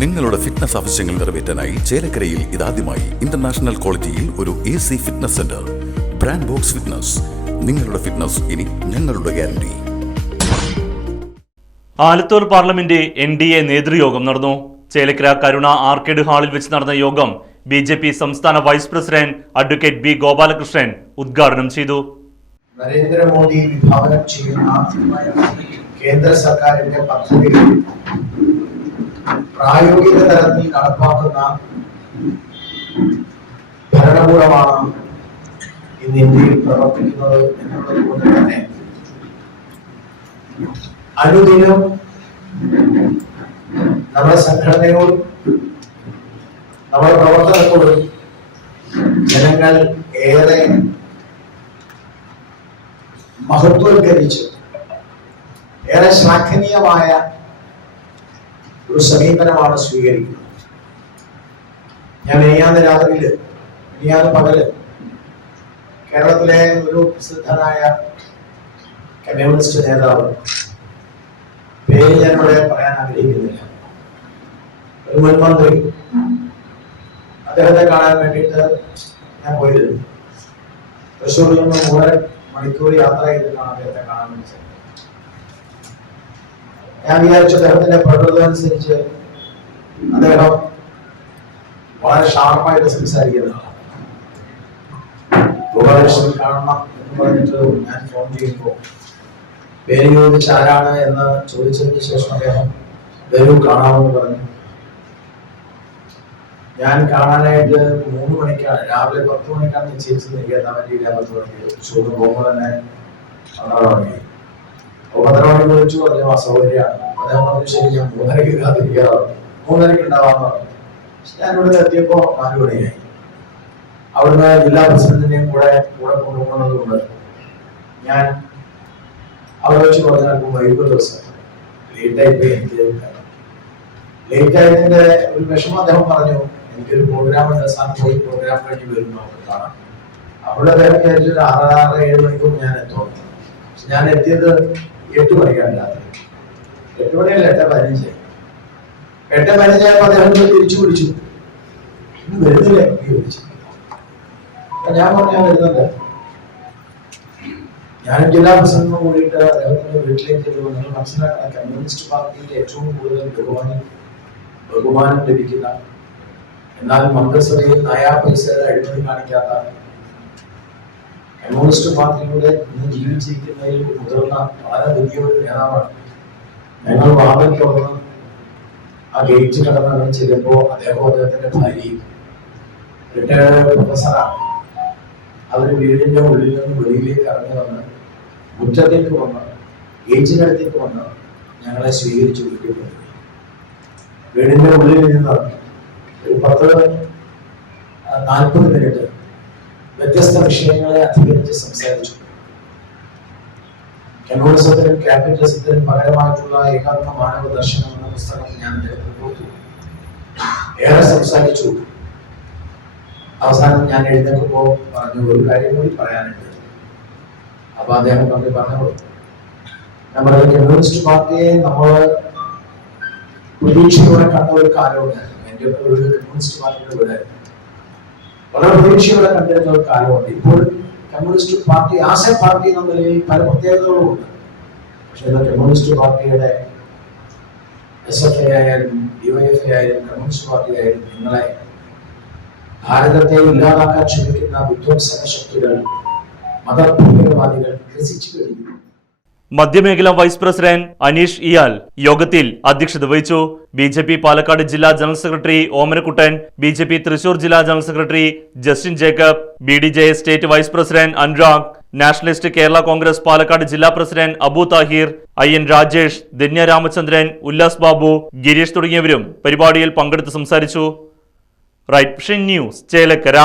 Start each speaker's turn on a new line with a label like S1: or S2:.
S1: നിങ്ങളുടെ ഫിറ്റ്നസ് ആവശ്യങ്ങൾ നിറവേറ്റാനായി ചേലക്കരയിൽ ഇതാദ്യമായി ഇന്റർനാഷണൽ ക്വാളിറ്റിയിൽ ഒരു A C fitness centre brand box fitness നിങ്ങളുടെ ഫിറ്റ്നസ് ഇനി ഞങ്ങളുടെ guarantee
S2: Alathur parliament N D A നേതൃയോഗം നടന്നു. ചേലക്കര കരുണ ആർക്കേഡ് ഹാളിൽ വെച്ച് നടന്ന യോഗം ബി ജെ പി സംസ്ഥാന vice president advocate B Gopalakrishnan ഉദ്ഘാടനം ചെയ്തു.
S3: നരേന്ദ്രമോദി വിഭാവനം ചെയ്യുന്ന കേന്ദ്ര സർക്കാരിന്റെ പദ്ധതികൾ പ്രായോഗിക തലത്തിൽ നടപ്പാക്കുന്ന ഭരണകൂടമാണ് ഇന്ന് ഇന്ത്യയിൽ പ്രവർത്തിക്കുന്നത് എന്നുള്ളത് കൊണ്ട് തന്നെ അനുദിനം നമ്മുടെ സംഘടനയോടും നമ്മുടെ പ്രവർത്തനത്തോടും ജനങ്ങൾ ഏറെ മഹത്വവൽക്കരിച്ച് ഏറെ ശ്ലാഘനീയമായ ഒരു സമീപനമാണ് സ്വീകരിക്കുന്നത്. ഞാൻ മെയ്യാന്ന് രാത്രിയിൽ മെയ്യാന്ന് പകൽ കേരളത്തിലെ ഒരു പ്രസിദ്ധനായ കമ്മ്യൂണിസ്റ്റ് നേതാവ് പേര് ഞാൻ ഇവിടെ പറയാൻ ആഗ്രഹിക്കുന്നില്ല. ഒരു മുൻമന്ത്രി. അദ്ദേഹത്തെ കാണാൻ വേണ്ടിയിട്ട് ഞാൻ പോയിരുന്നു. തൃശ്ശൂരിൽ നിന്ന് മൂന്നര മണിക്കൂർ യാത്ര ചെയ്തിട്ടാണ് അദ്ദേഹത്തെ കാണാൻ വിളിച്ചത്. ഞാൻ വിചാരിച്ചു അദ്ദേഹത്തിന്റെ പ്രകൃതം അനുസരിച്ച് അദ്ദേഹം വളരെ ഷാർപ്പായിട്ട് സംസാരിക്കുന്നതാണ് കാണണം എന്ന് പറഞ്ഞിട്ട് ഞാൻ ഫോൺ ചെയ്യുമ്പോൾ പേര് ചോദിച്ച് ആരാണ് എന്ന് ചോദിച്ചതിന് ശേഷം അദ്ദേഹം വരൂ കാണാമെന്ന് പറഞ്ഞു. ഞാൻ കാണാനായിട്ട് മൂന്ന് മണിക്കാണ് രാവിലെ പത്ത് മണിക്കാണ് നിശ്ചയിച്ചത്. എനിക്ക് എത്താൻ വേണ്ടി പത്ത് മണിക്ക് ചൂട് പോകുമ്പോൾ തന്നെ പന്ത്രണ്ട് മണി മണിക്ക് വിളിച്ചു പറഞ്ഞു അസൗകര്യമാണ്. അദ്ദേഹം പറഞ്ഞു ശരി ഞാൻ മൂന്നരക്ക് കാത്തിരിക്കാറ് മൂന്നരക്ക് ഉണ്ടാവാന്ന് പറഞ്ഞു. ഞാൻ ഇവിടെ എത്തിയപ്പോ നാല് മണിയായി. അവിടുന്ന് ജില്ലാ പ്രസിഡന്റിനെയും കൂടെ കൂടെ കൊണ്ടുപോകുന്നതുകൊണ്ട് ഞാൻ അവിടെ വെച്ച് പറഞ്ഞാൽ വൈകിട്ട് ദിവസം ലേറ്റ് ആയി പോയി എനിക്ക് ഒരു വിഷമം അദ്ദേഹം പറഞ്ഞു എനിക്കൊരു പ്രോഗ്രാം ഉണ്ട് സാർ പോയി പ്രോഗ്രാം കഴിഞ്ഞ് വരും അവിടെ അദ്ദേഹം വിചാരിച്ചൊരു ആറ് ആറ് ഏഴ് മണിക്കൂർ ഞാൻ എത്തും ഞാൻ എത്തിയത് എട്ട് മണിക്കാണ് എട്ട് മണിയല്ല എട്ട് പതിനഞ്ച് എട്ട് പതിനഞ്ചായപ്പോ അദ്ദേഹം തിരിച്ചു വിളിച്ചു ഇന്ന് വരുന്നില്ലേ? ഞാൻ പറഞ്ഞു ഞാൻ വരുന്നുണ്ട്. ഞാനും ജില്ലാ പ്രസിഡന്റിനും കൂടിയിട്ട് അദ്ദേഹത്തിന്റെ വീട്ടിലേക്ക് നിങ്ങൾ മനസ്സിലാക്കണം കമ്മ്യൂണിസ്റ്റ് പാർട്ടിയിൽ ഏറ്റവും കൂടുതൽ ബഹുമാനം ബഹുമാനം ലഭിക്കുന്ന എന്നാൽ മന്ത്രിസഭയിൽ നയാ പൈസ അഴിമതി കാണിക്കാത്ത കമ്മ്യൂണിസ്റ്റ് പാർട്ടിയിലൂടെ ഇന്ന് ജീവിച്ചിരിക്കുന്നതിൽ മുതിർന്ന വളരെ വലിയ ഒരു നേതാവാണ്. ഞങ്ങൾ വാദയ്ക്ക് വന്ന് ആ ഗേറ്റ് കടന്നു ചെല്ലുമ്പോൾ അദ്ദേഹം അദ്ദേഹത്തിന്റെ ഭാര്യയും റിട്ടയർഡ് പ്രൊഫസറാണ്. അവർ വീടിന്റെ ഉള്ളിൽ നിന്ന് വെളിയിലേക്ക് ഇറങ്ങി വന്ന് മുറ്റത്തേക്ക് വന്ന് ഗേറ്റിനടുത്തേക്ക് വന്ന് ഞങ്ങളെ സ്വീകരിച്ചു വീട്ടിൽ വീടിന്റെ ഉള്ളിൽ നിന്ന് ഒരു പത്ത് നാൽപ്പത് മിനിറ്റ് വ്യത്യസ്ത വിഷയങ്ങളെ അധികരിച്ച് സംസാരിച്ചു. കമ്മ്യൂണിസത്തിനും ക്യാപിറ്റലിസത്തിനും പകരമായിട്ടുള്ള ഏകാത്മ മാനവ ദർശനം എന്ന പുസ്തകം ഞാൻ കൊടുത്തു. ഏറെ സംസാരിച്ചു. അവസാനം ഞാൻ എഴുന്നേൽക്കുമ്പോൾ പറഞ്ഞു ഒരു കാര്യം കൂടി പറയാനുണ്ട്. അപ്പൊ അദ്ദേഹം പറഞ്ഞു പറഞ്ഞോളൂ. നമ്മുടെ കമ്മ്യൂണിസ്റ്റ് പാർട്ടിയെ നമ്മൾ പ്രതീക്ഷയോടെ കണ്ട ഒരു കാലമുണ്ടായിരുന്നു. എന്റെ ഒരു കമ്മ്യൂണിസ്റ്റ് പാർട്ടിയുടെ വീടായിരുന്നു. വളരെ പ്രതീക്ഷയോടെ കണ്ടിരുന്ന ഒരു കാലമുണ്ട് ഇപ്പോൾ കമ്മ്യൂണിസ്റ്റ് പാർട്ടി ആശ പാർട്ടി എന്ന നിലയിൽ പല പ്രത്യേകതകളും ഉണ്ട്. പക്ഷെ എന്നാൽ കമ്മ്യൂണിസ്റ്റ് പാർട്ടിയുടെ എസ് എഫ് ഐ ആയാലും ഡിവൈഎഫ് ഐ ആയാലും കമ്മ്യൂണിസ്റ്റ് പാർട്ടി ആയാലും നിങ്ങളെ ഭാരതത്തെ ഇല്ലാതാക്കാൻ ശ്രമിക്കുന്ന വിധ്വംസന ശക്തികൾ മതഭീകരവാദികൾ ഗ്രസിച്ചു കഴിഞ്ഞു.
S2: മധ്യമേഖലാ വൈസ് പ്രസിഡന്റ് അനീഷ് ഇയാൽ യോഗത്തിൽ അധ്യക്ഷത വഹിച്ചു. ബി ജെ പി പാലക്കാട് ജില്ലാ general secretary Omanakuttan B J P Thrissur ജില്ലാ general secretary Justin Jacob B D J state vice president Anurag nationalist Kerala Congress Palakkad ജില്ലാ പ്രസിഡന്റ് അബു താഹിർ ഐ രാജേഷ് ധന്യ രാമചന്ദ്രൻ ഉല്ലാസ് ബാബു ഗിരീഷ് തുടങ്ങിയവരും പരിപാടിയിൽ പങ്കെടുത്ത് സംസാരിച്ചു. Right news Chelakkara.